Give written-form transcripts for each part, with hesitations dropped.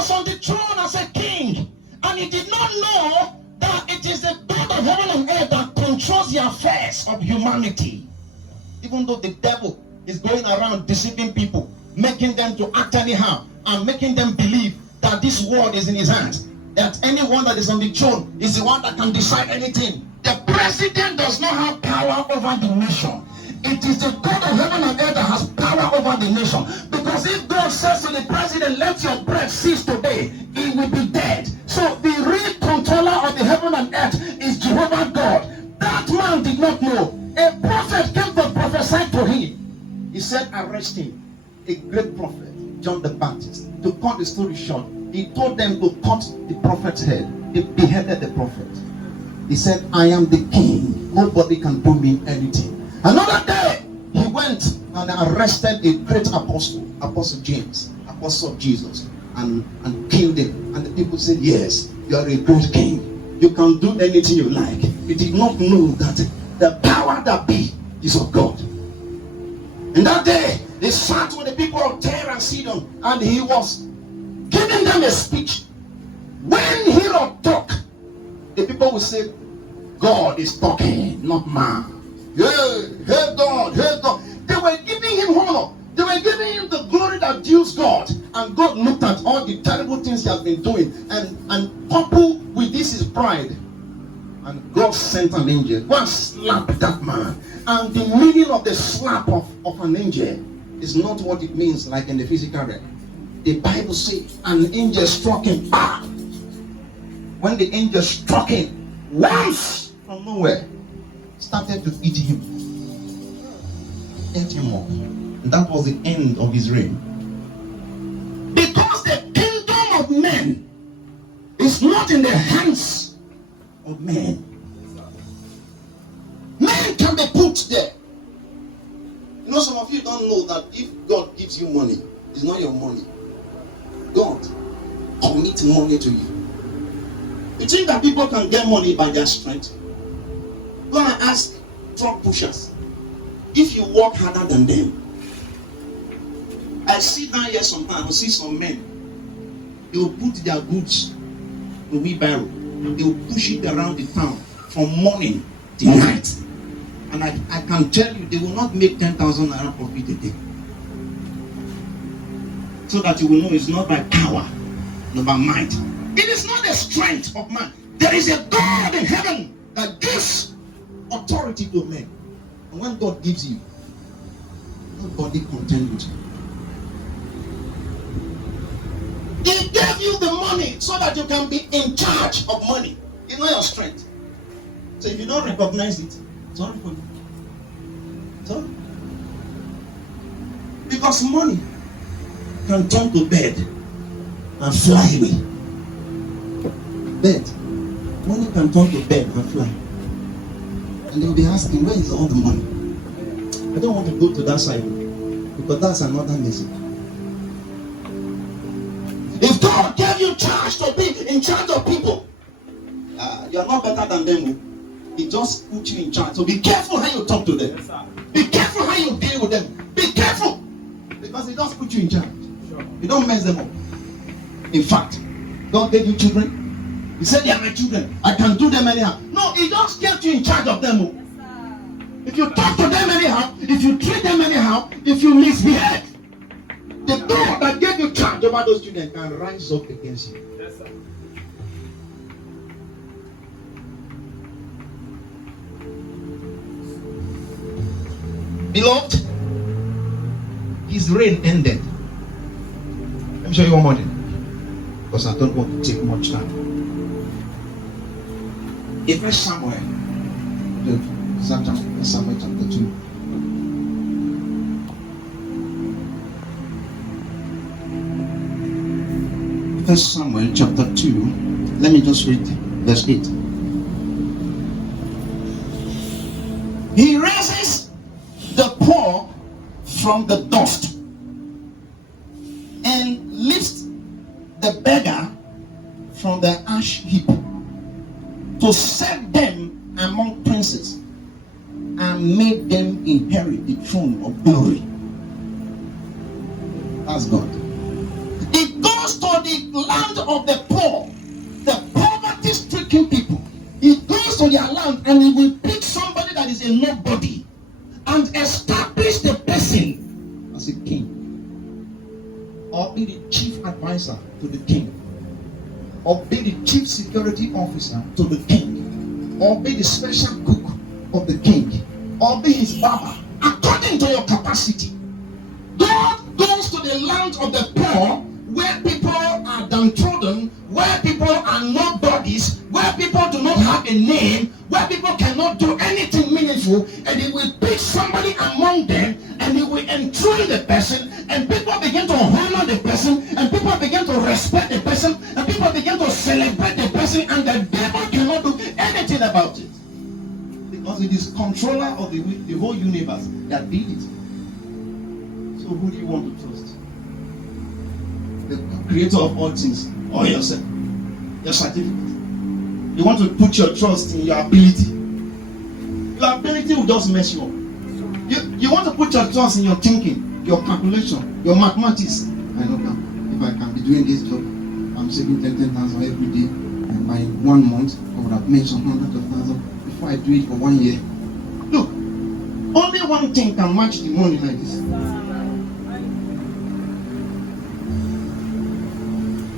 was on the throne as a king, and he did not know that it is the God of heaven and earth that controls the affairs of humanity. Even though the devil is going around deceiving people, making them to act anyhow, and making them believe that this world is in his hands, that anyone that is on the throne is the one that can decide anything. The president does not have power over the nation. It is the God of heaven and earth that has power over the nation. Because if God says to the president, let your breath cease today, he will be dead. So the real controller of the heaven and earth is Jehovah God. That man did not know. A prophet came to prophesy to him. He said, arrest him. A great prophet, John the Baptist. To cut the story short, he told them to cut the prophet's head. They beheaded the prophet. He said, I am the king. Nobody can do me anything. Another day, he went and arrested a great apostle, Apostle James, apostle of Jesus, and killed him. And the people said, yes, you are a great king. You can do anything you like. He did not know that the power that be is of God. And that day, he sat with the people of Tyre and Sidon, and he was giving them a speech. When Herod talked, the people will say, God is talking, not man. Hey God, hey God. They were giving him honor. They were giving him the glory that dues God. And God looked at all the terrible things he has been doing, and coupled with this is pride. And God sent an angel. Go and slap that man. And the meaning of the slap of an angel is not what it means like in the physical realm. The Bible says an angel struck him. Ah! When the angel struck him once from nowhere, started to eat him. Ate him up. And that was the end of his reign. Because the kingdom of men is not in the hands of men. Men can be put there. You know, some of you don't know that if God gives you money, it's not your money. God commits money to you. You think that people can get money by their strength? Go and ask truck pushers if you work harder than them. I sit down here sometimes, I see some men. They will put their goods in wheelbarrow. They will push it around the town from morning till night. And I can tell you, they will not make 10,000 naira profit a day. So that you will know it's not by power, not by might. It is not the strength of man. There is a God in heaven that gives authority to men. And when God gives you, nobody contend with you. He gave you the money so that you can be in charge of money. It's not your strength. So if you don't recognize it, sorry for you. Sorry. Because money can turn to bed and fly away. Bed. Money can turn to bed and fly. And they'll be asking, where is all the money? I don't want to go to that side because that's another message. If God gave you charge to be in charge of people, you're not better than them. He just put you in charge. So be careful how you talk to them. Yes, be careful how you deal with them. Be careful. Because he just put you in charge. Sure. You don't mess them up. In fact, God gave you children. He said, they are my children. I can do them anyhow. No, he just kept you in charge of them. Yes, if you talk to them anyhow, if you treat them anyhow, if you misbehave, the God that gave you charge over those children can rise up against you. Yes, sir. Beloved, his reign ended. Let me show you one more thing, because I don't want to take much time. In 1 Samuel, Samuel chapter 2. First Samuel chapter 2. Let me just read verse 8. He raises the poor from the dust and lifts the beggar from the ash heap to set them among princes and make them inherit the throne of glory. That's God. It goes to the land of the poor, the poverty-stricken people. He goes to their land and he will pick somebody that is a nobody and establish the person as a king, or be the chief advisor to the king, or be the chief security officer to the king, or be the special cook of the king, or be his barber, according to your capacity. God goes to the land of the poor, where people are downtrodden, where people are nobodies, where people do not have a name, where people cannot do anything meaningful, and he will pick somebody among them and he will enthrone the person, and people begin to honor the person, and people begin to respect the person, and people begin to celebrate the person, and the devil cannot do anything about it, because it is controller of the whole universe that did it. So who do you want to trust? The creator of all things, or yourself, your certificate? You want to put your trust in your ability. Your ability will just mess you up. You want to put your trust in your thinking, your calculation, your mathematics. I know if I can be doing this job, I'm saving 10,000 every day, and by 1 month I would have made some hundreds of thousands before I do it for 1 year. Look, only one thing can match the money like this.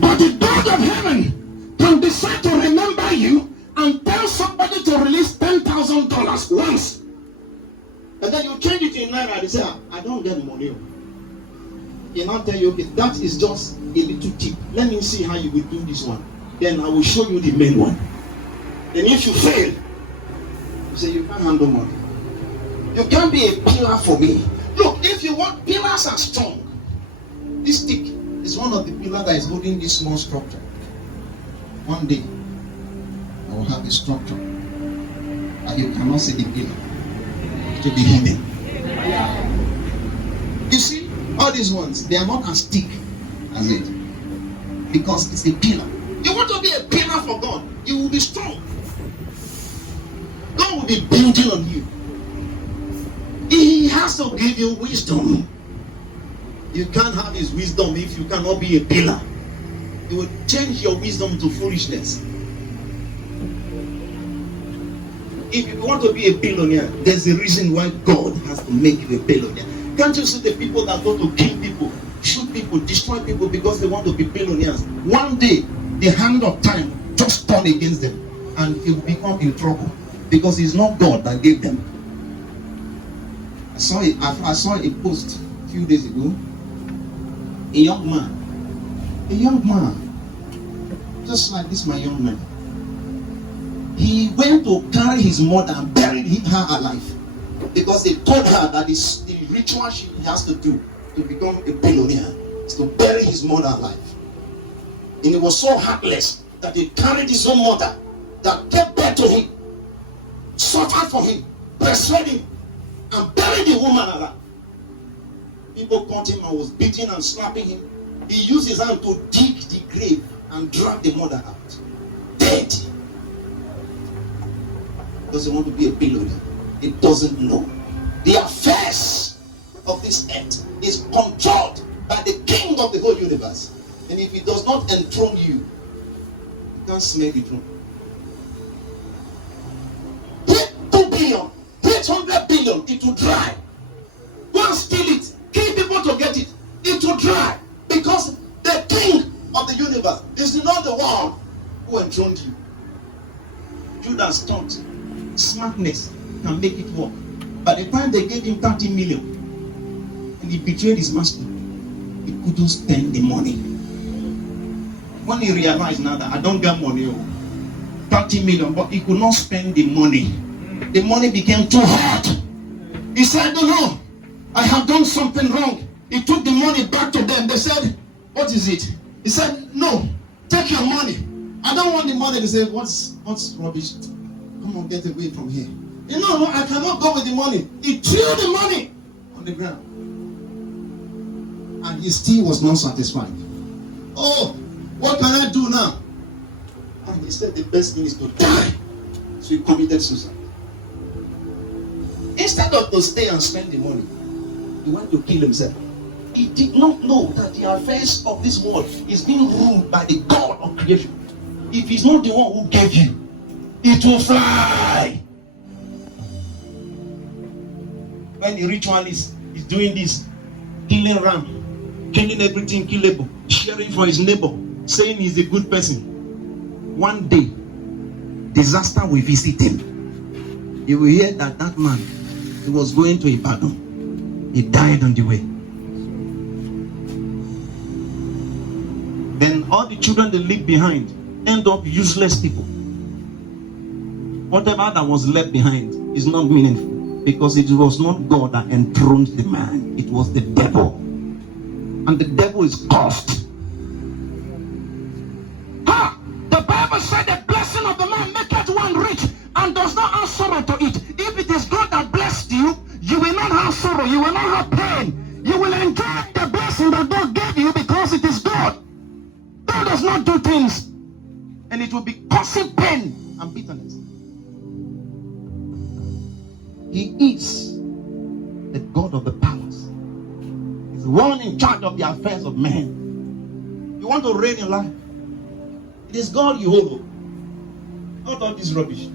But the God of heaven can decide to remember you and tell somebody to release $10,000 once. And then you change it in naira and you say, I don't get money. He now tell you, okay, that is just a little tip. Let me see how you will do this one. Then I will show you the main one. Then if you fail, you say you can't handle money. You can't be a pillar for me. Look, if you want, pillars are strong. This stick is one of the pillars that is holding this small structure. One day, I will have a structure, and you cannot see the pillar. To be hidden. You see, all these ones, they are not as thick as it, because it's a pillar. You want to be a pillar for God, you will be strong. God will be building on you. He has to give you wisdom. You can't have his wisdom if you cannot be a pillar. He will change your wisdom to foolishness. If you want to be a billionaire, there's a reason why God has to make you a billionaire. Can't you see the people that go to kill people, shoot people, destroy people because they want to be billionaires? One day, the hand of time just turn against them, and he will become in trouble because it's not God that gave them. I saw a post a few days ago. A young man, just like this, my young man. He went to carry his mother and buried her alive because they told her that the ritual she has to do to become a billionaire is to bury his mother alive. And he was so heartless that he carried his own mother that gave birth to him, suffered for him, breastfed him, and buried the woman alive. People caught him and was beating and slapping him. He used his hand to dig the grave and drag the mother out. Dead. Doesn't want to be a billionaire. It doesn't know. The affairs of this earth is controlled by the king of the whole universe. And if he does not enthrone you, you can't smell the throne. Take 2 billion, 800 billion, it will dry. Go and steal it, kill people to get it. It will dry. Because the king of the universe is not the one who enthroned you. Judas thought smartness can make it work. By the time they gave him 30 million and he betrayed his master, he couldn't spend the money. When he realized now that I don't get money, 30 million, but he could not spend the money. The money became too hard. He said, no, I have done something wrong. He took the money back to them. They said, what is it? He said, no, take your money. I don't want the money. They said, what's rubbish? Come on, get away from here. No, I cannot go with the money. He threw the money on the ground. And he still was not satisfied. Oh, what can I do now? And he said the best thing is to die. So he committed suicide. Instead of to stay and spend the money, he went to kill himself. he did not know that the affairs of this world is being ruled by the God of creation. If he's not the one who gave you, it will fly. When the ritualist is doing this, killing ram, killing everything killable, sharing for his neighbor, saying he's a good person, one day disaster will visit him. You will hear that that man, he was going to Ibadan, he died on the way. Then all the children they leave behind end up useless people. Whatever that was left behind is not meaningful, because it was not God that enthroned the man, it was the devil. And the devil is cursed. Ha! The Bible said the blessing of the man maketh one rich and does not have sorrow to it. If it is God that blessed you, you will not have sorrow, you will not have pain. You will enjoy the blessing that God gave you because it is God. God does not do things and it will be causing pain and bitterness. He is the God of the palace. He's the one in charge of the affairs of men. You want to reign in life? It is God you hold. Not all this rubbish.